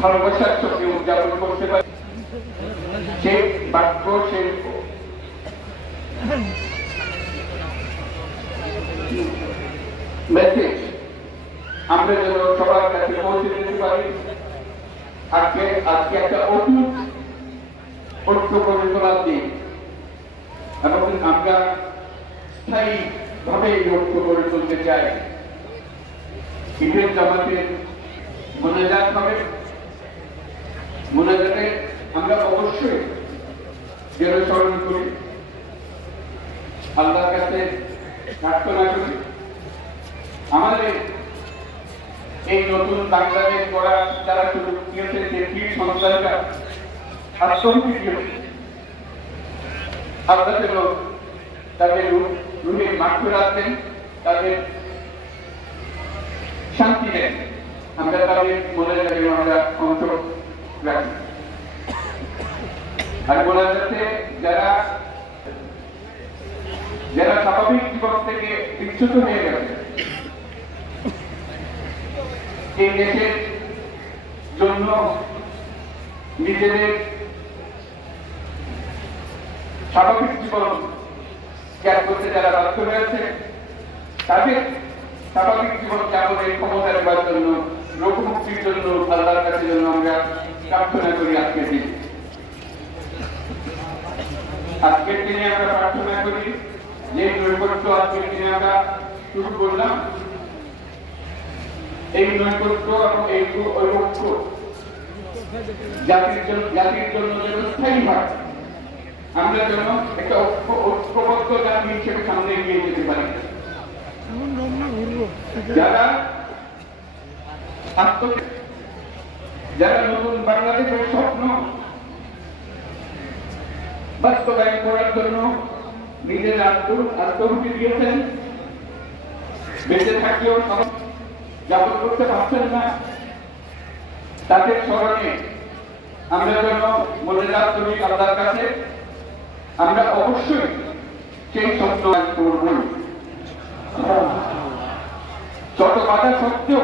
ভালোবাসার ছবি উদযাপন করতে পারি, সেই বাক্য সেই মেসেজ আমরা যেন সবার কাছে পৌঁছে দিতে পারি। আজকে আজকে একটা অটুট ঐক্য গড়ে তোলার দিন, এবং আমরা স্থায়ী ভাবে এই ঐক্য গড়ে তুলতে চাই। ঈদের জামাতের মোনাজাত হবে, মোনাজাতে আমরা অবশ্যই যেন স্মরণ করি, আল্লাহর কাছে প্রার্থনা করি আমাদের এই নতুন বাংলাদেশ গড়া যারা শুরু নিয়েছে যে বীর সন্তানরা আত্মহত্যা দিয়েছে, আল্লাহ যেন তাদের রুহে মাগফিরাত দেন, তাদের শান্তি দেন। আমরা তাদের মোনাজাতে আমরা অংশ রাখি। আর মোনাজাতে যারা যারা স্বাভাবিক জীবন থেকে বিচ্যুত হয়ে গেছে, এই দেশের জন্য নিজেদের স্বাভাবিক জীবন ত্যাগ করতে যারা বাধ্য হয়েছে, তাদের স্বাভাবিক জীবন যাপনের ক্ষমতা দেওয়ার জন্য, রোগ মুক্তির জন্য আল্লাহর কাছে জন্য আমরা প্রার্থনা করি। আজকের দিনে আমরা প্রার্থনা করি যে নৈকট্য আজকের দিনে আমরা শুরু করলাম, এই নৈকট্য এবং এই ঐক্য জাতির জন্য যেন স্থায়ী হয়, আমরা যেন একটা ঐক্যবদ্ধ জাতি হিসেবে সামনে এগিয়ে যেতে পারি। যারা নতুন বাংলাদেশের স্বপ্ন বাস্তবায়ন করার জন্য নিজের আত্মহুতি দিয়েছেন, বেঁচে থাকলেও যাপন করতে পারছেন না, তাদের স্মরণে আমরা যেন মোনাজাত করি আল্লাহর কাছে। আমরা অবশ্যই সেই সত্য করব, যত বাধা সত্ত্বেও